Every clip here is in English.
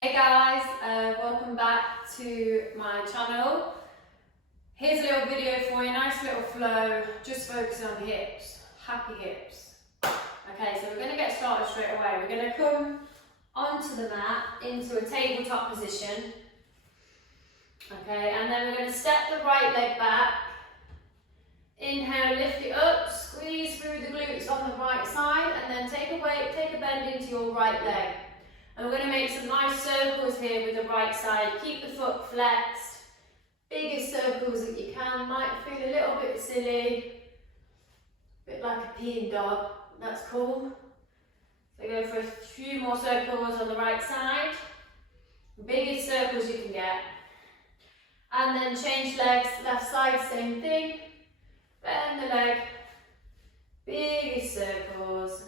Hey guys, welcome back to my channel. Here's a little video for you, nice little flow, just focus on hips, happy hips. Okay, so we're going to get started straight away. We're going to come onto the mat into a tabletop position. Okay, and then we're going to step the right leg back. Inhale, lift it up, squeeze through the glutes on the right side, and then take a weight, take a bend into your right leg. And we're going to make some nice circles here with the right side. Keep the foot flexed. Biggest circles that you can. Might feel a little bit silly. A bit like a peeing dog. That's cool. So go for a few more circles on the right side. Biggest circles you can get. And then change legs. Left side, same thing. Bend the leg. Biggest circles.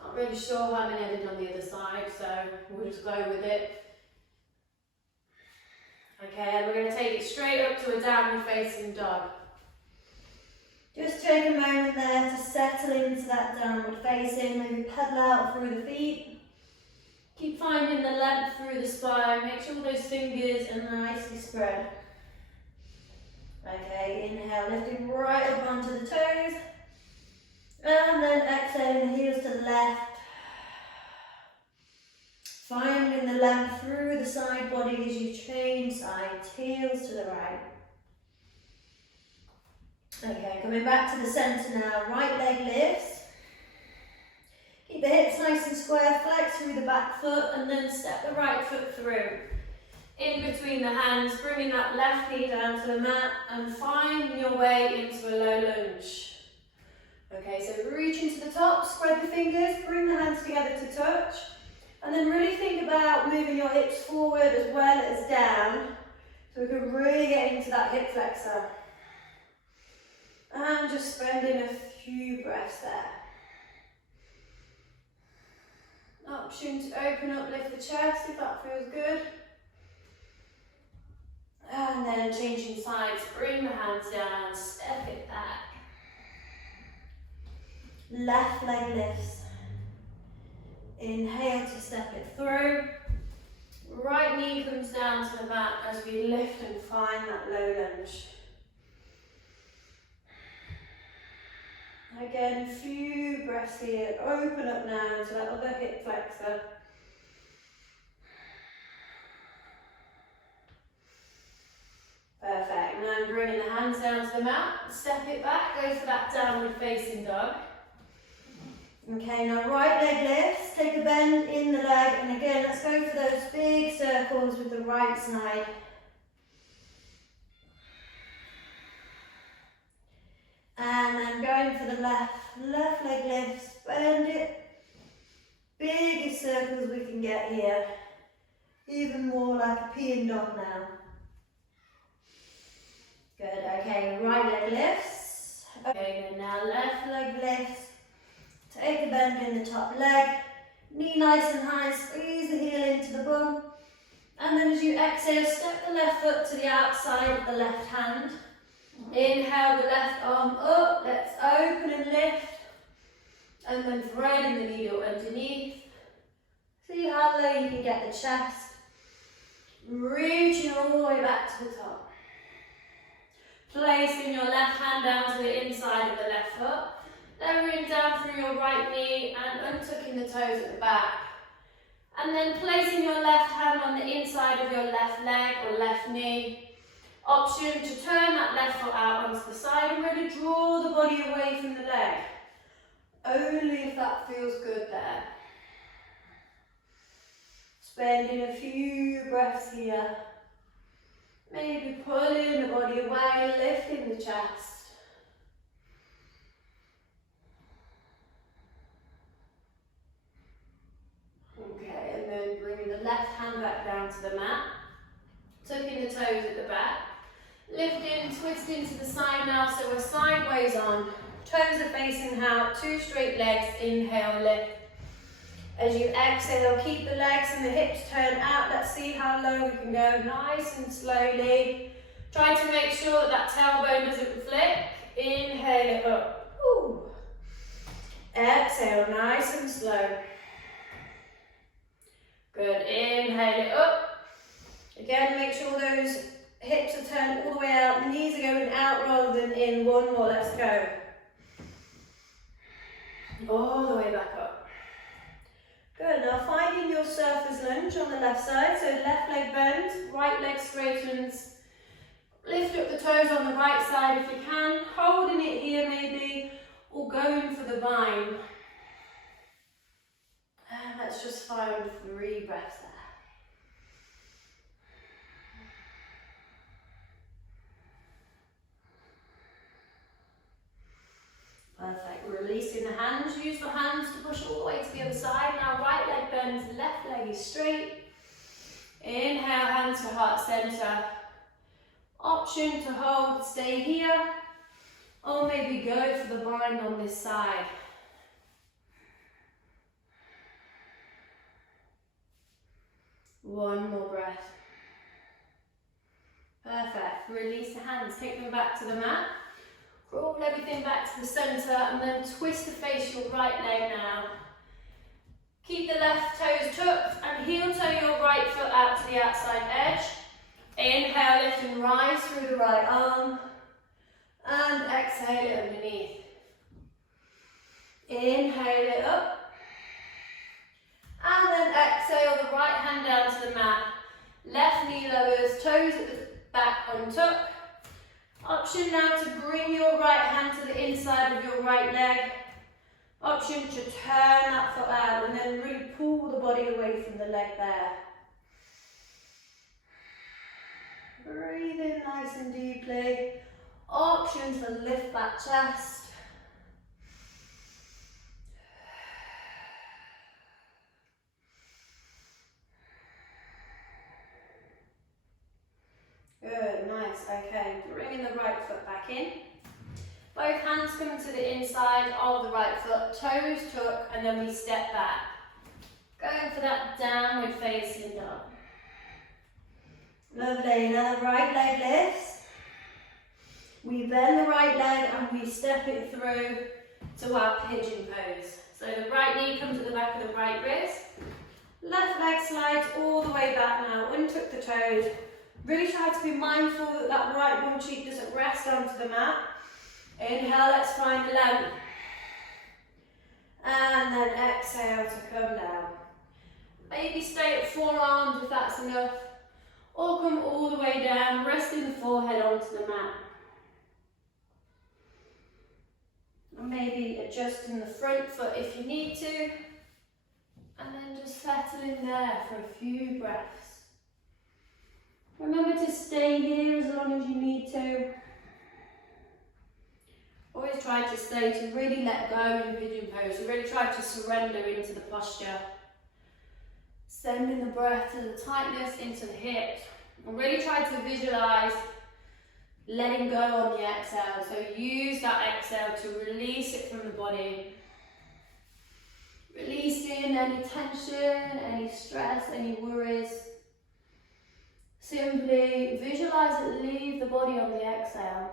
Not really sure how many I did on the other side, so we'll just go with it. Okay, and we're going to take it straight up to a downward facing dog. Just take a moment there to settle into that downward facing, maybe pedal out through the feet. Keep finding the length through the spine, make sure those fingers And nicely spread. Okay, inhale, lifting right up onto the toes. And then exhaling the heels to the left. Finding the length through the side body as you change sides, heels to the right. Okay, coming back to the centre now, right leg lifts. Keep the hips nice and square, flex through the back foot and then step the right foot through. In between the hands, bringing that left knee down to the mat and finding your way into a low lunge. Okay, so reach into the top, spread the fingers, bring the hands together to touch, and then really think about moving your hips forward as well as down, so we can really get into that hip flexor. And just spending a few breaths there. Option to open up, lift the chest if that feels good. And then changing sides, bring the hands down, step it back. Left leg lifts. Inhale to step it through. Right knee comes down to the mat as we lift and find that low lunge. Again, a few breaths here. Open up now to that other hip flexor. Perfect. Now bringing the hands down to the mat. Step it back. Go for that downward facing dog. Okay, now right leg lifts, take a bend in the leg, and again, let's go for those big circles with the right side. And then going for the left leg lifts, bend it. Biggest circles we can get here. Even more like a peeing dog now. Good, okay, right leg lifts. Okay, good, now left leg lifts. Take a bend in the top leg, knee nice and high, squeeze the heel into the bum. And then as you exhale, step the left foot to the outside of the left hand. Inhale the left arm up, let's open and lift. And then threading the needle underneath. See how low you can get the chest. Reaching all the way back to the top. Placing your left hand down to the inside of the left foot. Lowering down through your right knee and untucking the toes at the back. And then placing your left hand on the inside of your left leg or left knee. Option to turn that left foot out onto the side and really draw the body away from the leg. Only if that feels good there. Spending a few breaths here. Maybe pulling the body away, lifting the chest. Okay, and then bringing the left hand back down to the mat. Tucking the toes at the back. Lifting, twisting to the side now, so we're sideways on. Toes are facing out, two straight legs, inhale, lift. As you exhale, keep the legs and the hips turned out. Let's see how low we can go, nice and slowly. Try to make sure that that tailbone doesn't flick. Inhale it up. Ooh. Exhale, nice and slow. Good, inhale it up. Again, make sure those hips are turned all the way out, knees are going out rather than in. One more, let's go. All the way back up. Good, now finding your surfer's lunge on the left side, so left leg bends, right leg straightens. Lift up the toes on the right side if you can, holding it here maybe, or going for the vine. And let's just find 3 breaths there. Perfect, releasing the hands, use the hands to push all the way to the other side. Now right leg bends, left leg is straight. Inhale, hands to heart center. Option to hold, stay here, or maybe go for the bind on this side. One more breath. Perfect, release the hands, take them back to the mat. Roll everything back to the center and then twist to face your right leg now. Keep the left toes tucked and heel toe your right foot out to the outside edge. Inhale, lift and rise through the right arm. And exhale it underneath. Inhale it up. And then exhale the right hand down to the mat. Left knee lowers, toes at the back untuck. Option now to bring your right hand to the inside of your right leg. Option to turn that foot out and then really pull the body away from the leg there. Breathe in nice and deeply. Option to lift that chest. Good, nice, okay. Bringing the right foot back in. Both hands come to the inside of the right foot, toes tuck, and then we step back. Going for that downward facing dog. Lovely, now the right leg lifts. We bend the right leg and we step it through to our pigeon pose. So the right knee comes at the back of the right wrist. Left leg slides all the way back now, untuck the toes. Really try to be mindful that that right bum cheek doesn't rest onto the mat. Inhale, let's find the length. And then exhale to come down. Maybe stay at forearms if that's enough. Or come all the way down, resting the forehead onto the mat. And maybe adjusting the front foot if you need to. And then just settle in there for a few breaths. Remember to stay here as long as you need to. Always try to stay, to really let go in pigeon pose, to really try to surrender into the posture. Sending the breath to the tightness into the hips. And really try to visualise letting go on the exhale. So use that exhale to release it from the body. Releasing any tension, any stress, any worries. Simply visualise it leave the body on the exhale.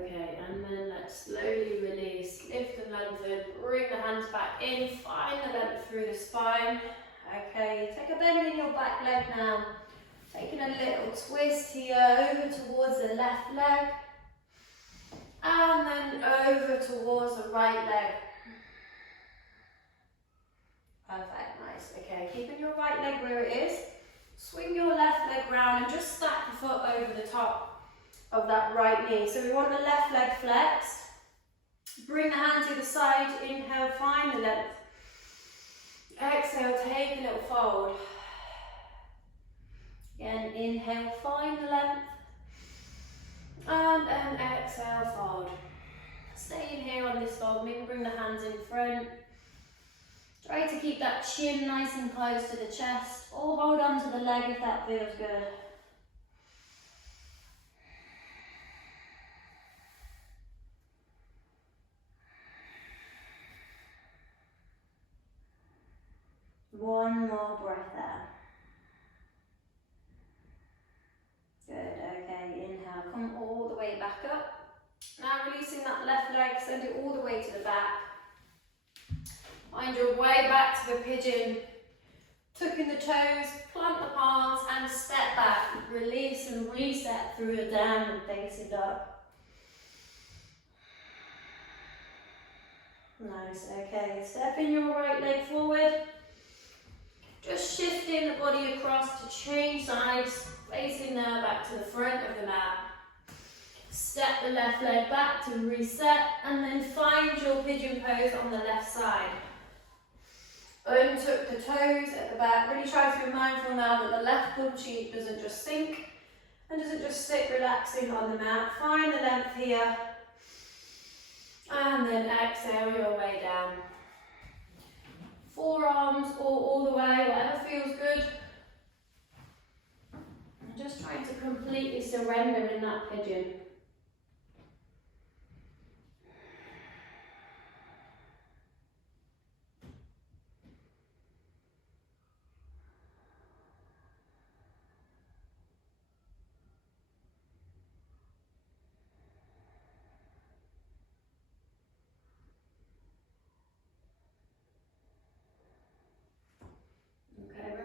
Okay, and then let's slowly release, lift and lengthen, bring the hands back in, find the length through the spine. Okay, take a bend in your back leg now. Taking a little twist here, over towards the left leg. And then over towards the right leg. Perfect, nice. Okay, keeping your right leg where it is. Swing your left leg round and just stack the foot over the top of that right knee. So we want the left leg flexed. Bring the hand to the side, inhale, find the length. Exhale, take a little fold. Again, inhale, find the length. And then exhale, fold. Staying here on this fold, maybe bring the hands in front. Try to keep that chin nice and close to the chest, or hold on to the leg if that feels good. One more breath there. Good, okay, inhale, come all the way back up. left leg, send it all the way to the back. Find your way back to the pigeon. Tucking the toes, plant the palms and step back. Release and reset through the downward facing dog. Nice, okay. Stepping your right leg forward. Just shifting the body across to change sides. Facing now back to the front of the mat. Step the left leg back to reset and then find your pigeon pose on the left side. Untuck the toes at the back. Really try to be mindful now that the left bum cheek doesn't just sink and doesn't just sit relaxing on the mat. Find the length here. And then exhale your way down. Forearms or all the way, whatever feels good. And just trying to completely surrender in that pigeon.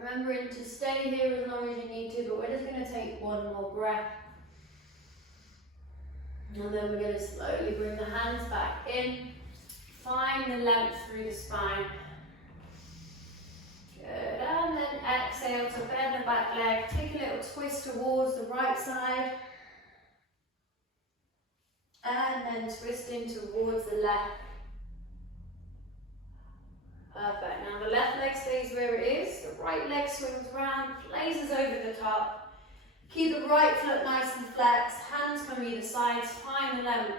Remembering to stay here as long as you need to, but we're just going to take one more breath. And then we're going to slowly bring the hands back in. Find the length through the spine. Good. And then exhale to bend the back leg. Take a little twist towards the right side. And then twisting towards the left. Perfect. Now the left leg stays where it is, the right leg swings round, places over the top. Keep the right foot nice and flexed, hands from either side, find the length.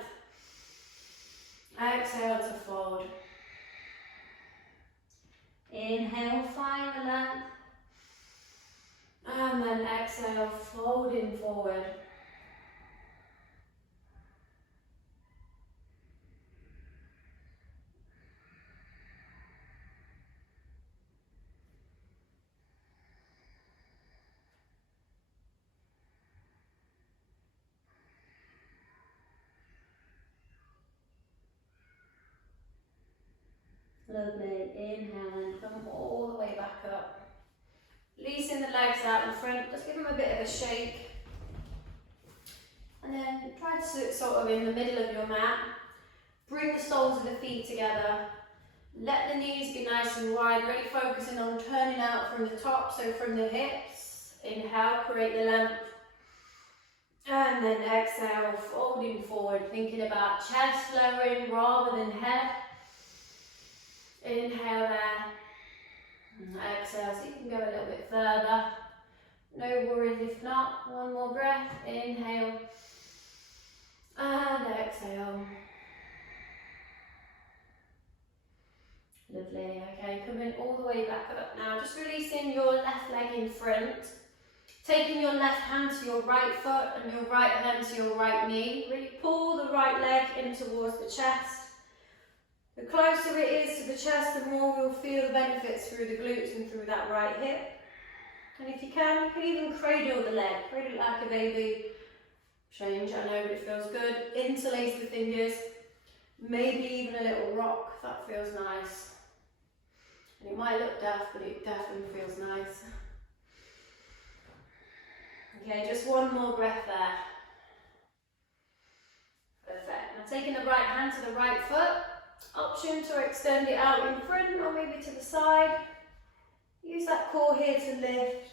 Exhale to fold. Inhale, find the length. And then exhale, folding forward. Lovely. Inhale and come all the way back up. Releasing the legs out in front. Just give them a bit of a shake. And then try to sit sort of in the middle of your mat. Bring the soles of the feet together. Let the knees be nice and wide. Really focusing on turning out from the top, so from the hips. Inhale, create the length. And then exhale, folding forward. Thinking about chest lowering rather than head. Inhale there, exhale, so you can go a little bit further. No worries if not. One more breath. Inhale and exhale. Lovely. Okay, coming all the way back up now. Just releasing your left leg in front. Taking your left hand to your right foot and your right hand to your right knee. Really pull the right leg in towards the chest. The closer it is to the chest, the more we'll feel the benefits through the glutes and through that right hip. And if you can even cradle the leg, cradle it like a baby. Change, I know, but it feels good. Interlace the fingers, maybe even a little rock, if that feels nice. And it might look daft, but it definitely feels nice. Okay, just one more breath there. Perfect. Now taking the right hand to the right foot. Option to extend it out in front or maybe to the side. Use that core here to lift.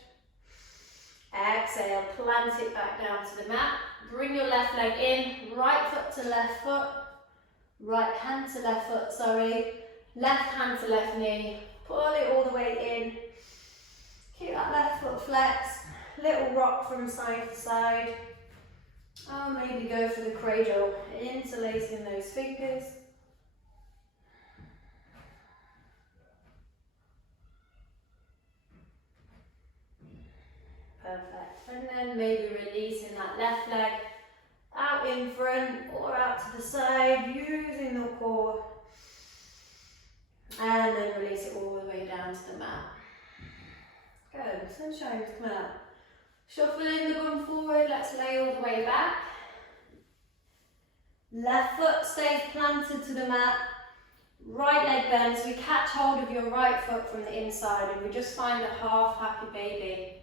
Exhale, plant it back down to the mat. Bring your left leg in, right foot to left foot, right hand to left foot, sorry. Left hand to left knee. Pull it all the way in. Keep that left foot flexed. Little rock from side to side. Or maybe go for the cradle, interlacing those fingers. Perfect. And then maybe releasing that left leg out in front or out to the side, using the core. And then release it all the way down to the mat. Good. Sunshine, come out. Shuffling the bum forward. Let's lay all the way back. Left foot stays planted to the mat. Right leg bends. We catch hold of your right foot from the inside and we just find a half happy baby.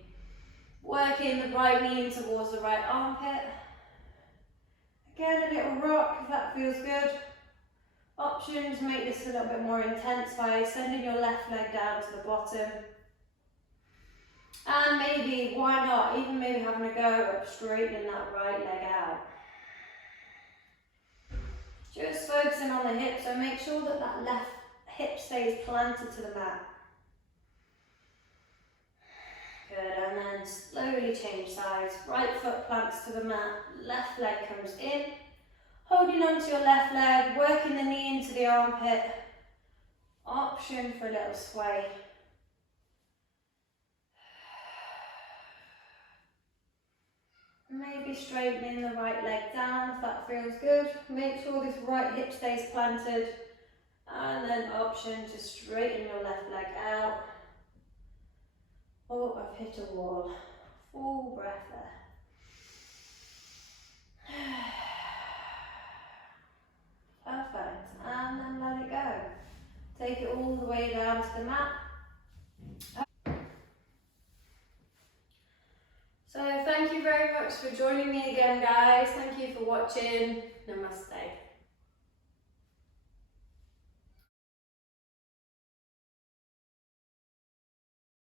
Working the right knee in towards the right armpit. Again, a little rock if that feels good. Option to make this a little bit more intense by sending your left leg down to the bottom. And maybe, why not, even maybe having a go at straightening that right leg out. Just focusing on the hip, so make sure that that left hip stays planted to the mat. Good, and then slowly change sides. Right foot plants to the mat, left leg comes in. Holding onto your left leg, working the knee into the armpit. Option for a little sway. Maybe straightening the right leg down if that feels good. Make sure this right hip stays planted. And then option to straighten your left leg out. Oh, I've hit a wall. Full breath there. Perfect. And then let it go. Take it all the way down to the mat. So thank you very much for joining me again, guys. Thank you for watching. Namaste.